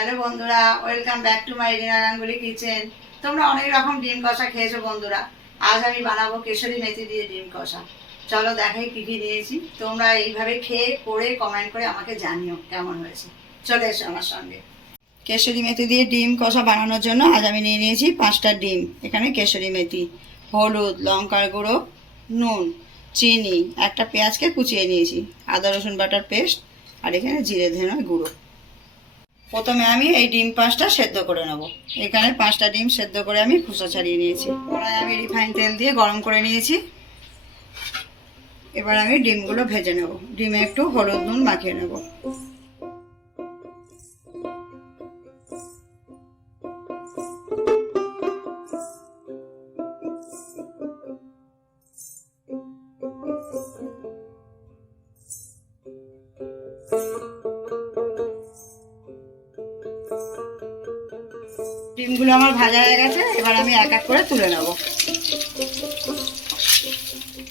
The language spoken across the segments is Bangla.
হ্যালো বন্ধুরা, welcome back to my Rina Ganguly kitchen. তোমরা অনেক রকম ডিম কষা খেয়েছো বন্ধুরা। আজ আমি বানাবো কেশরি মেথি দিয়ে ডিম কষা। চলো দেখাই কী কী নিয়েছি। তোমরা এইভাবে খেয়ে করে কমেন্ট করে আমাকে জানিও কেমন হয়েছে। চলে এসো আমার সঙ্গে। কেশরি মেথি দিয়ে ডিম কষা বানানোর জন্য আজ আমি নিয়ে নিয়েছি 5টা ডিম। এখানে কেশরি মেথি, হলুদ, লঙ্কার গুঁড়ো, নুন, চিনি, একটা পেঁয়াজকে কুচিয়ে নিয়েছি, আদা রসুন বাটার পেস্ট, আর এখানে জিরে ধনে গুঁড়ো। প্রথমে আমি এই ডিম 5টা সেদ্ধ করে নেব। এখানে 5টা ডিম সেদ্ধ করে আমি খোসা ছাড়িয়ে নিয়েছি। কড়াই আমি রিফাইন তেল দিয়ে গরম করে নিয়েছি। এবার আমি ডিমগুলো ভেজে নেব। ডিমে একটু হলুদ নুন মাখিয়ে নেব। ডিমগুলো আমার ভাজা হয়ে গেছে। এবার আমি এক এক করে তুলে নেব।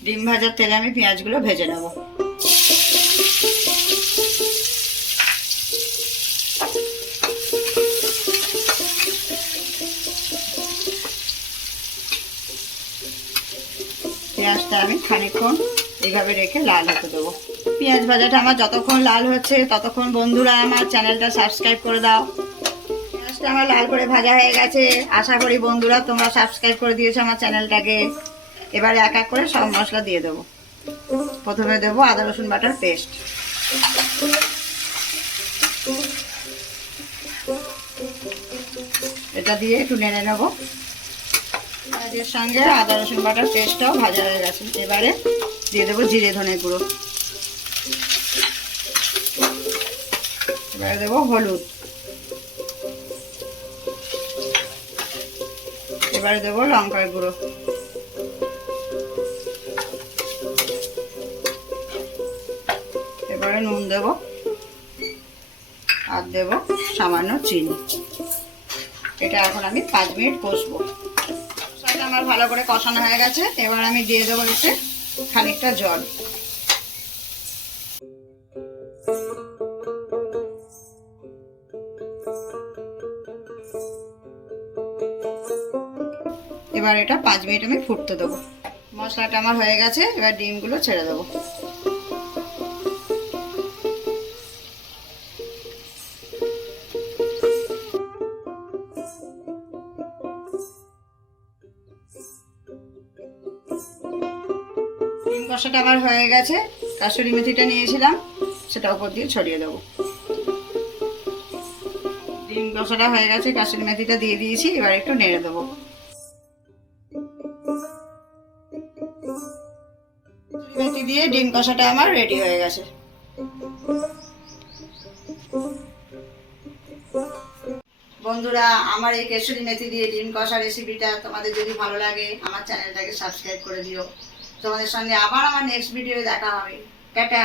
ডিম ভাজার তেলে আমি পেঁয়াজগুলো ভেজে নেব। পেঁয়াজটা আমি খানিকক্ষণ এইভাবে রেখে লাল হতে দেবো। পেঁয়াজ ভাজাটা আমার যতক্ষণ লাল হচ্ছে ততক্ষণ বন্ধুরা আমার চ্যানেলটা সাবস্ক্রাইব করে দাও। পেঁয়াজটা আমার লাল করে ভাজা হয়ে গেছে। আশা করি বন্ধুরা তোমরা সাবস্ক্রাইব করে দিয়েছো আমার চ্যানেলটাকে। এবারে এক এক করে সব মশলা দিয়ে দেবো। প্রথমে দেবো আদা রসুন বাটার পেস্ট, এটা দিয়ে একটু নেড়ে নেব। পেঁয়াজের সঙ্গে আদা রসুন বাটার পেস্টটাও ভাজা হয়ে গেছে। এবারে দিয়ে দেবো জিরে ধনে গুঁড়ো, এবারে দেবো হলুদ, এবারে দেবো লঙ্কার গুঁড়ো, এবারে নুন দেব, আর দেব সামান্য চিনি। এটা এখন আমি 5 মিনিট কষবো। কষাটা আমার ভালো করে কষানো হয়ে গেছে। এবার আমি দিয়ে দেবো এতে খানিকটা জল। এবার এটা 5 মিনিট আমি ফুটতে দেবো। মশলাটা আমার হয়ে গেছে। এবার ডিমগুলো ছেড়ে দেবো। ডিম কষাটা আমার হয়ে গেছে। কাসুরি মেথিটা নিয়েছিলাম, সেটা উপর দিয়ে ছড়িয়ে দেবো। ডিম কষাটা হয়ে গেছে, কাসুরি মেথিটা দিয়ে দিয়েছি। এবার একটু নেড়ে দেবো। মেথি দিয়ে ডিম কষাটা আমার রেডি হয়ে গেছে। বন্ধুরা, আমার এই কেশরি মেথি দিয়ে ডিম কষা রেসিপিটা তোমাদের যদি ভালো লাগে আমার চ্যানেলটাকে সাবস্ক্রাইব করে দিও। তোমাদের সঙ্গে আবার আমার নেক্সট ভিডিও দেখা হবে। টাটা।